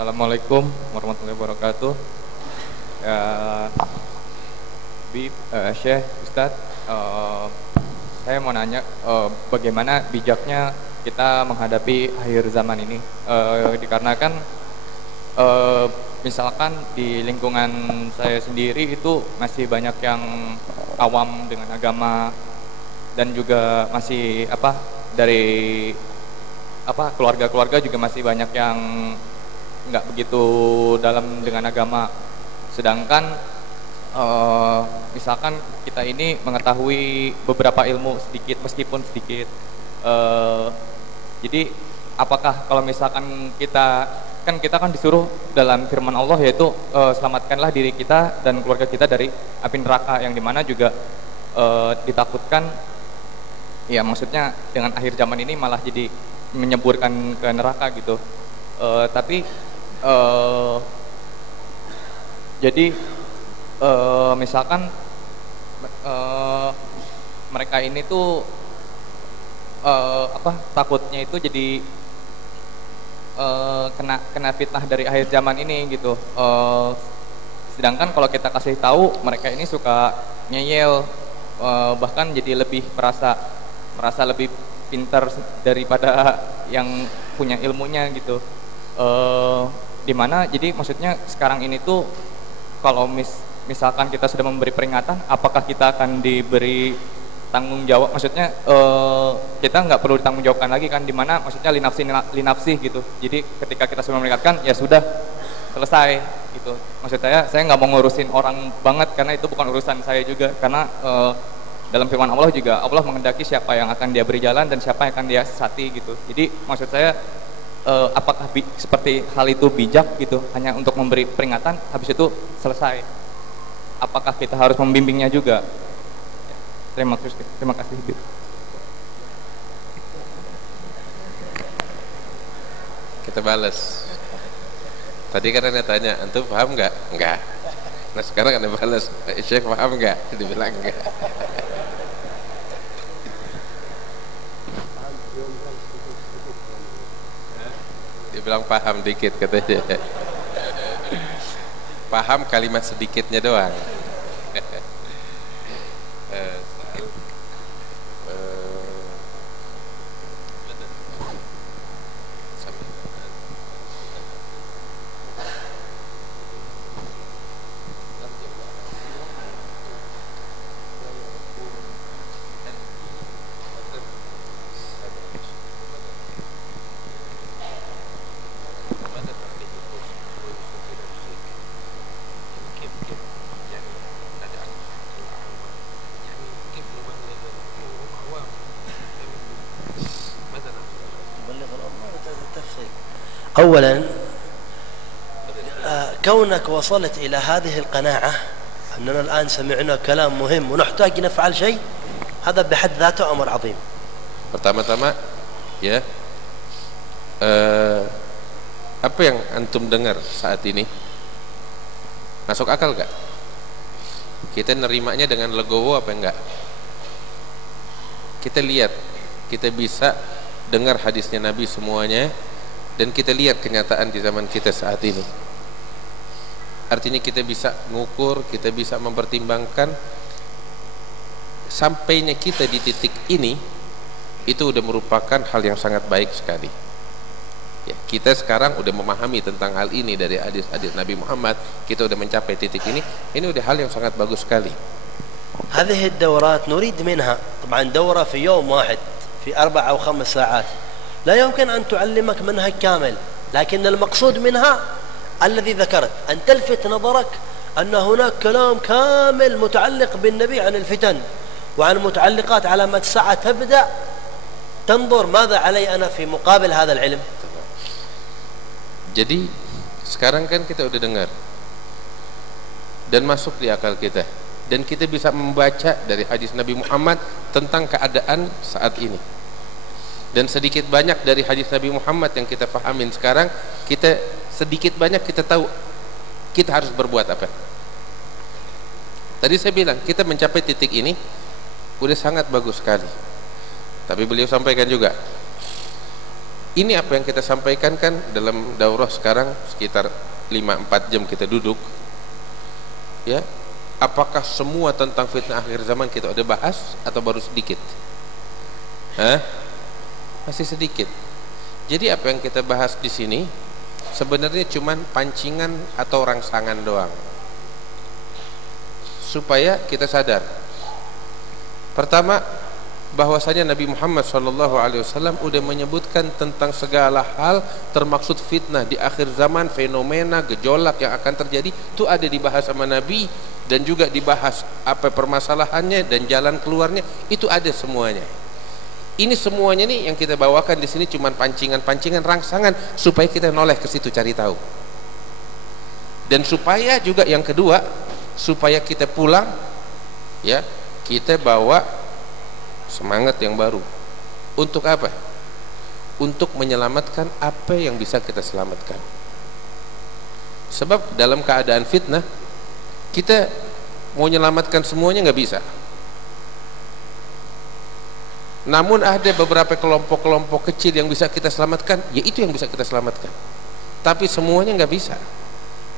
Assalamualaikum warahmatullahi wabarakatuh. Ya, Syekh, Ustadz, saya mau nanya bagaimana bijaknya kita menghadapi akhir zaman ini, dikarenakan misalkan di lingkungan saya sendiri itu masih banyak yang awam dengan agama, dan juga masih dari keluarga-keluarga juga masih banyak yang nggak begitu dalam dengan agama. Sedangkan misalkan kita ini mengetahui beberapa ilmu sedikit, meskipun sedikit, jadi apakah kalau misalkan kita kan disuruh dalam firman Allah, yaitu selamatkanlah diri kita dan keluarga kita dari api neraka, yang dimana juga ditakutkan, ya maksudnya dengan akhir zaman ini malah jadi menyeburkan ke neraka gitu. Tapi jadi misalkan mereka ini tuh takutnya itu jadi kena fitnah dari akhir zaman ini gitu. Sedangkan kalau kita kasih tahu, mereka ini suka ngeyel, bahkan jadi lebih merasa lebih pintar daripada yang punya ilmunya gitu. Dimana jadi maksudnya sekarang ini tuh kalau misalkan kita sudah memberi peringatan, apakah kita akan diberi tanggung jawab? Maksudnya kita nggak perlu ditanggung jawabkan lagi kan, dimana maksudnya linafsi gitu. Jadi ketika kita sudah memperingatkan, ya sudah selesai gitu. Maksud saya nggak mau ngurusin orang banget, karena itu bukan urusan saya juga. Karena dalam firman Allah juga, Allah menghendaki siapa yang akan dia beri jalan dan siapa yang akan dia sesati gitu. Jadi maksud saya, apakah seperti hal itu bijak gitu, hanya untuk memberi peringatan habis itu selesai? Apakah kita harus membimbingnya juga? Terima kasih. Kita balas. Tadi kan Anda tanya, antum paham nggak? Enggak. Nah sekarang Anda balas, Syekh paham nggak? Dibilang enggak. Dibilang paham dikit katanya. Paham kalimat sedikitnya doang. أولا كونك وصلت إلى هذه القناعة أننا الآن سمعنا كلام مهم ونحتاج نفعل شيء، هذا بحد ذاته أمر عظيم. Pertama-tama ya, apa yang antum dengar saat ini masuk akal gak? Kita nerimanya dengan legowo apa enggak? Kita lihat, kita bisa dengar hadisnya Nabi semuanya, dan kita lihat kenyataan di zaman kita saat ini. Artinya kita bisa mengukur, kita bisa mempertimbangkan sampainya kita di titik ini, itu udah merupakan hal yang sangat baik sekali. Ya, kita sekarang udah memahami tentang hal ini dari hadis-hadis Nabi Muhammad, kita udah mencapai titik ini udah hal yang sangat bagus sekali. هذه الدورات نريد منها طبعا دورة في يوم واحد في 4 أو 5 ساعات، لا يمكن أن تعلمك منهج كامل، لكن المقصود منها الذي ذكرت أن تلفت نظرك أن هناك كلام كامل متعلق بالنبي عن الفتن وعن المتعلقات على مدى الساعة، تبدأ تنظر ماذا علي أنا في مقابل هذا العلم. Jadi sekarang kan kita udah dengar dan masuk di akal kita, dan kita bisa membaca dari hadis Nabi Muhammad tentang keadaan saat ini. Dan sedikit banyak dari hadis Nabi Muhammad yang kita pahamin sekarang, kita sedikit banyak kita tahu kita harus berbuat apa. Tadi saya bilang kita mencapai titik ini udah sangat bagus sekali. Tapi beliau sampaikan juga, Ini apa yang kita sampaikan kan dalam daurah sekarang sekitar 5-4 jam kita duduk. Ya, apakah semua tentang fitnah akhir zaman kita udah bahas atau baru sedikit? Masih sedikit. Jadi apa yang kita bahas di sini sebenarnya cuman pancingan atau rangsangan doang, supaya kita sadar. Pertama, bahwasanya Nabi Muhammad SAW udah menyebutkan tentang segala hal termaksud fitnah di akhir zaman, fenomena gejolak yang akan terjadi itu ada dibahas sama Nabi, dan juga dibahas apa permasalahannya dan jalan keluarnya, itu ada semuanya. Ini semuanya nih yang kita bawakan di sini cuman pancingan-pancingan, rangsangan supaya kita noleh ke situ cari tahu. Dan supaya juga yang kedua, supaya kita pulang ya, kita bawa semangat yang baru. Untuk apa? Untuk menyelamatkan apa yang bisa kita selamatkan. Sebab dalam keadaan fitnah, kita mau menyelamatkan semuanya nggak bisa. Namun ada beberapa kelompok-kelompok kecil yang bisa kita selamatkan, yaitu yang bisa kita selamatkan. Tapi semuanya nggak bisa.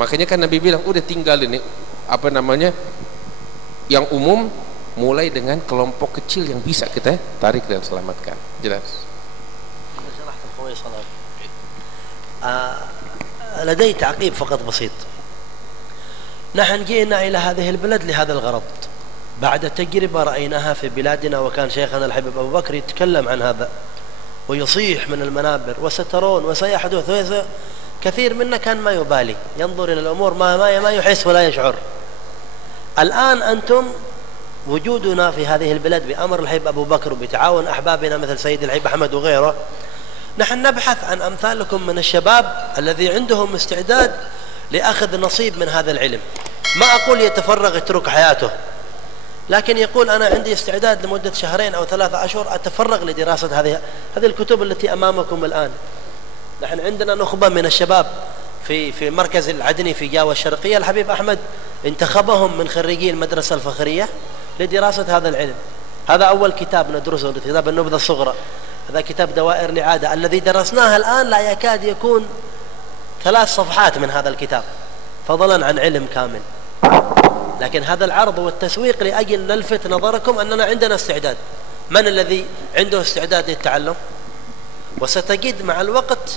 Makanya kan Nabi bilang, udah tinggal ini apa namanya, yang umum, mulai dengan kelompok kecil yang bisa kita tarik dan selamatkan. Jelas. لدي تعقيب فقط بسيط. نحن جئنا إلى هذه البلد لهذا الغرض، بعد تجربة رأيناها في بلادنا، وكان شيخنا الحبيب أبو بكر يتكلم عن هذا ويصيح من المنابر، وسترون وسيحدث. كثير منا كان ما يبالي، ينظر إلى الأمور ما يحس ولا يشعر. الآن أنتم وجودنا في هذه البلاد بأمر الحبيب أبو بكر وبتعاون أحبابنا مثل سيد الحبيب أحمد وغيره، نحن نبحث عن أمثالكم من الشباب الذي عندهم استعداد لأخذ نصيب من هذا العلم. ما أقول يتفرغ يترك حياته، لكن يقول أنا عندي استعداد لمدة 2 أو 3 أشهر أتفرغ لدراسة هذه الكتب التي أمامكم الآن. نحن عندنا نخبة من الشباب في مركز العدني في جاوة الشرقية، الحبيب أحمد انتخبهم من خريجي المدرسة الفخرية لدراسة هذا العلم. هذا أول كتاب ندرسه، كتاب النبذة الصغرى. هذا كتاب دوائر الإعادة الذي درسناه الآن لا يكاد يكون 3 صفحات من هذا الكتاب، فضلا عن علم كامل. لكن هذا العرض والتسويق لأجل نلفت نظركم أننا عندنا استعداد. من الذي عنده استعداد للتعلم؟ وستجد مع الوقت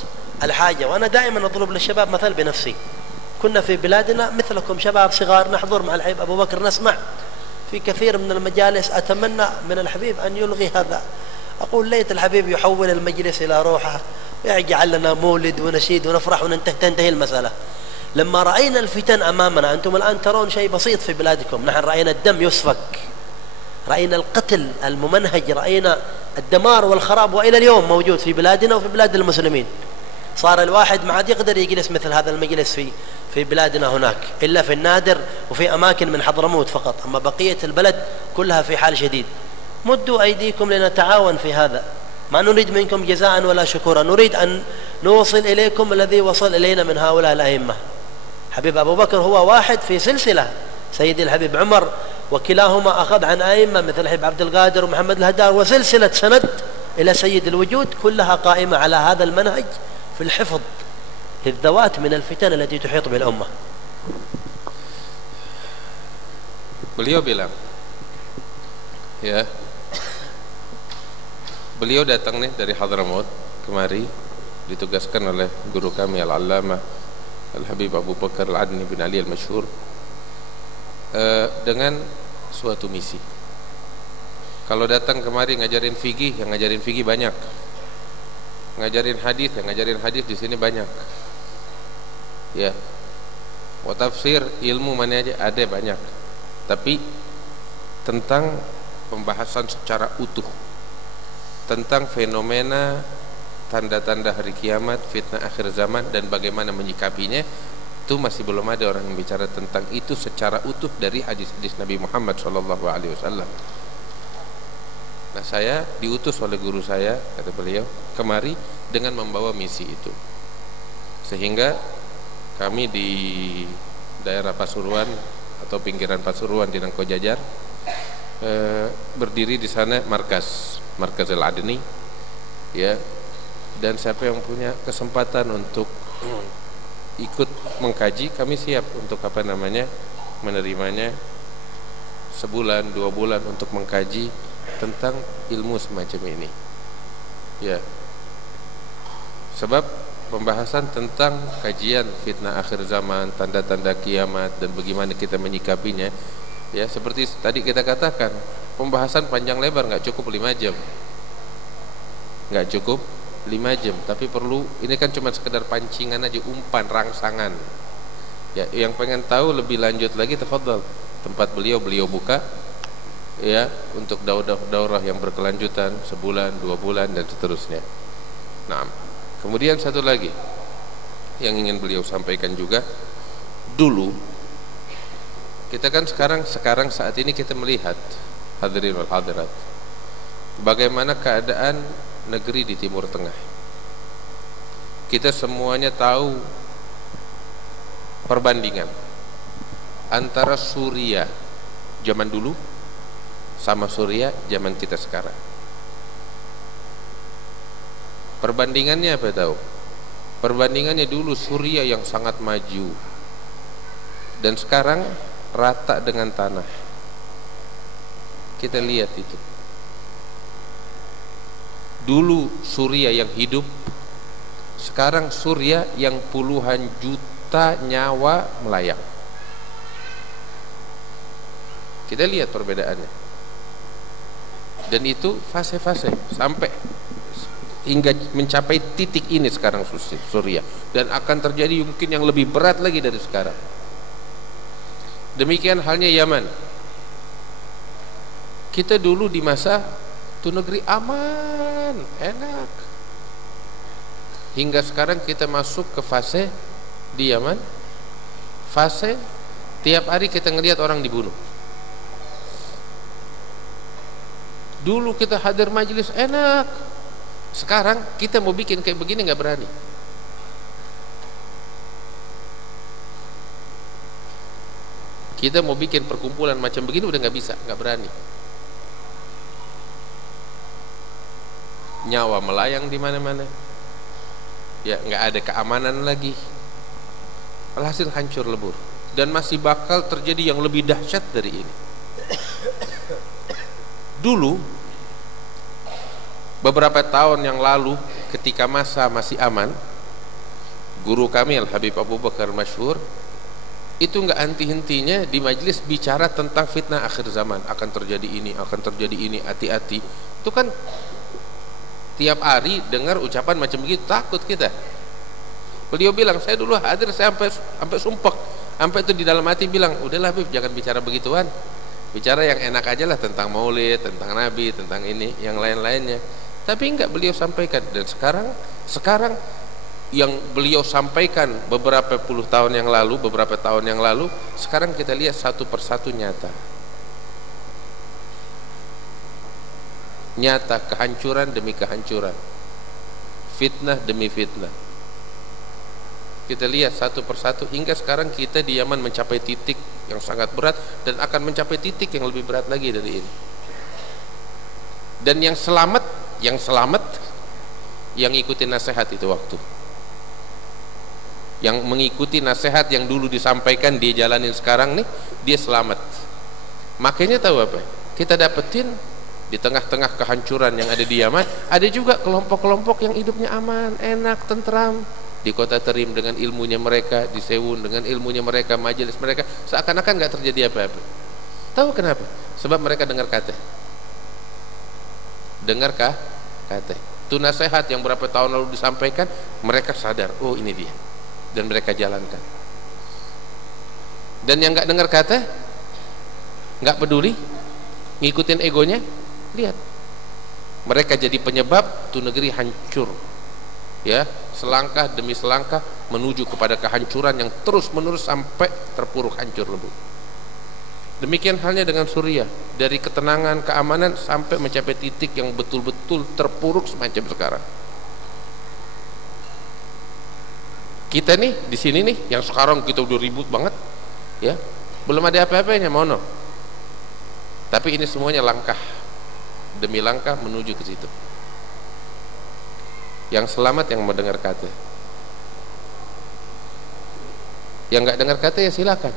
الحاجة. وأنا دائما أضرب للشباب مثل بنفسي. كنا في بلادنا مثلكم شباب صغار نحضر مع الحبيب أبو بكر، نسمع في كثير من المجالس. أتمنى من الحبيب أن يلغي هذا. أقول ليت الحبيب يحول المجلس إلى روحه ويجعل لنا مولد ونشيد ونفرح وتنتهي المسألة. لما رأينا الفتن أمامنا، أنتم الآن ترون شيء بسيط في بلادكم، نحن رأينا الدم يسفك، رأينا القتل الممنهج، رأينا الدمار والخراب، وإلى اليوم موجود في بلادنا وفي بلاد المسلمين. صار الواحد ما عاد يقدر يجلس مثل هذا المجلس في بلادنا هناك، إلا في النادر وفي أماكن من حضرموت فقط، أما بقية البلد كلها في حال شديد. مدوا أيديكم لنتعاون في هذا. ما نريد منكم جزاء ولا شكورا، نريد أن نوصل إليكم الذي وصل إلينا من هؤلاء الأئمة. حبيب أبو بكر هو واحد في سلسلة، سيدي الحبيب عمر، وكلاهما أخذ عن أئمة مثل الحبيب عبد القادر ومحمد الهدار، وسلسلة سند إلى سيد الوجود كلها قائمة على هذا المنهج في الحفظ للذوات من الفتن التي تحيط بالأمة. Beliau bilang, ya, beliau datang nih dari Hadramaut kemari, ditugaskan oleh guru kami Al-Allamah Al-Habib Abu Bakar Al-Adni bin Ali Al-Masyhur dengan suatu misi. Kalau datang kemari ngajarin fikih, yang ngajarin fikih banyak. Ngajarin hadis, yang ngajarin hadis di sini banyak. Ya. Wa tafsir, ilmu mana aja ada banyak. Tapi tentang pembahasan secara utuh tentang fenomena tanda-tanda hari kiamat, fitnah akhir zaman, dan bagaimana menyikapinya, itu masih belum ada orang yang bicara tentang itu secara utuh dari hadis-hadis Nabi Muhammad SAW. Nah, saya diutus oleh guru saya, kata beliau, kemari dengan membawa misi itu, sehingga kami di daerah Pasuruan atau pinggiran Pasuruan di Nangkojajar berdiri di sana markas Al-Adni, ya, Dan siapa yang punya kesempatan untuk ikut mengkaji, kami siap untuk menerimanya sebulan, 2 bulan untuk mengkaji tentang ilmu semacam ini. Ya. Sebab pembahasan tentang kajian fitnah akhir zaman, tanda-tanda kiamat dan bagaimana kita menyikapinya, ya seperti tadi kita katakan, pembahasan panjang lebar, nggak cukup 5 jam. Nggak cukup 5 jam, tapi perlu, ini kan cuma sekedar pancingan aja, umpan, rangsangan. Ya, yang pengen tahu lebih lanjut lagi, tafadhal, tempat beliau buka ya untuk daurah yang berkelanjutan sebulan, 2 bulan dan seterusnya. Nah, kemudian satu lagi yang ingin beliau sampaikan juga, dulu kita kan sekarang saat ini kita melihat, hadirin wal hadirat, bagaimana keadaan negeri di Timur Tengah. Kita semuanya tahu perbandingan antara Suriah zaman dulu sama Suriah zaman kita sekarang. Perbandingannya apa tahu? Perbandingannya dulu Suriah yang sangat maju, dan sekarang rata dengan tanah. Kita lihat itu. Dulu Suriah yang hidup, sekarang Suriah yang puluhan juta nyawa melayang. Kita lihat perbedaannya. Dan itu fase-fase sampai hingga mencapai titik ini sekarang Suriah, dan akan terjadi mungkin yang lebih berat lagi dari sekarang. Demikian halnya Yaman. Kita dulu di masa itu negeri aman, enak, hingga sekarang kita masuk ke fase di Yaman, fase tiap hari kita ngelihat orang dibunuh. Dulu kita hadir majelis enak, sekarang kita mau bikin kayak begini nggak berani. Kita mau bikin perkumpulan macam begini udah nggak bisa, nggak berani. Nyawa melayang di mana-mana, ya nggak ada keamanan lagi. Alhasil hancur lebur, dan masih bakal terjadi yang lebih dahsyat dari ini. Dulu beberapa tahun yang lalu ketika masa masih aman, guru kami Al-Habib Abu Bakar Masyhur itu nggak henti-hentinya di majelis bicara tentang fitnah akhir zaman, akan terjadi ini, akan terjadi ini, hati-hati. Itu kan tiap hari dengar ucapan macam begitu, takut kita. Beliau bilang, saya dulu hadir, saya sampai sumpek, sampai itu di dalam hati bilang, udahlah Habib, jangan bicara begituan, bicara yang enak aja lah, tentang maulid, tentang nabi, tentang ini, yang lain-lainnya. Tapi enggak beliau sampaikan. Dan sekarang yang beliau sampaikan beberapa tahun yang lalu, sekarang kita lihat satu persatu nyata, kehancuran demi kehancuran, fitnah demi fitnah. Kita lihat satu persatu hingga sekarang kita di Yaman mencapai titik yang sangat berat, dan akan mencapai titik yang lebih berat lagi dari ini. Dan yang selamat yang ikuti nasihat itu waktu, yang mengikuti nasihat yang dulu disampaikan dia jalanin sekarang nih, dia selamat. Makanya tahu apa kita dapetin di tengah-tengah kehancuran yang ada di Yaman? Ada juga kelompok-kelompok yang hidupnya aman, enak, tentram di kota Tarim dengan ilmunya mereka, di Sewun dengan ilmunya mereka, majelis mereka, seakan-akan nggak terjadi apa-apa. Tahu kenapa? Sebab mereka dengar kata. Dengarkah kata itu nasihat yang berapa tahun lalu disampaikan, mereka sadar, oh ini dia, dan mereka jalankan. Dan yang nggak dengar kata, nggak peduli, ngikutin egonya, lihat mereka jadi penyebab tuh negeri hancur, ya, selangkah demi selangkah menuju kepada kehancuran yang terus menerus sampai terpuruk hancur lebur. Demikian halnya dengan Suriah, dari ketenangan, keamanan sampai mencapai titik yang betul-betul terpuruk semacam sekarang. Kita nih di sini nih, yang sekarang kita udah ribut banget, ya, belum ada apa-apanya, mono. Tapi ini semuanya langkah demi langkah menuju ke situ. Yang selamat yang mau dengar kata. Yang nggak dengar kata ya silakan.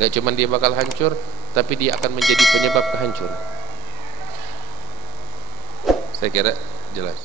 Nggak cuman dia bakal hancur, tapi dia akan menjadi penyebab kehancuran. Saya kira jelas.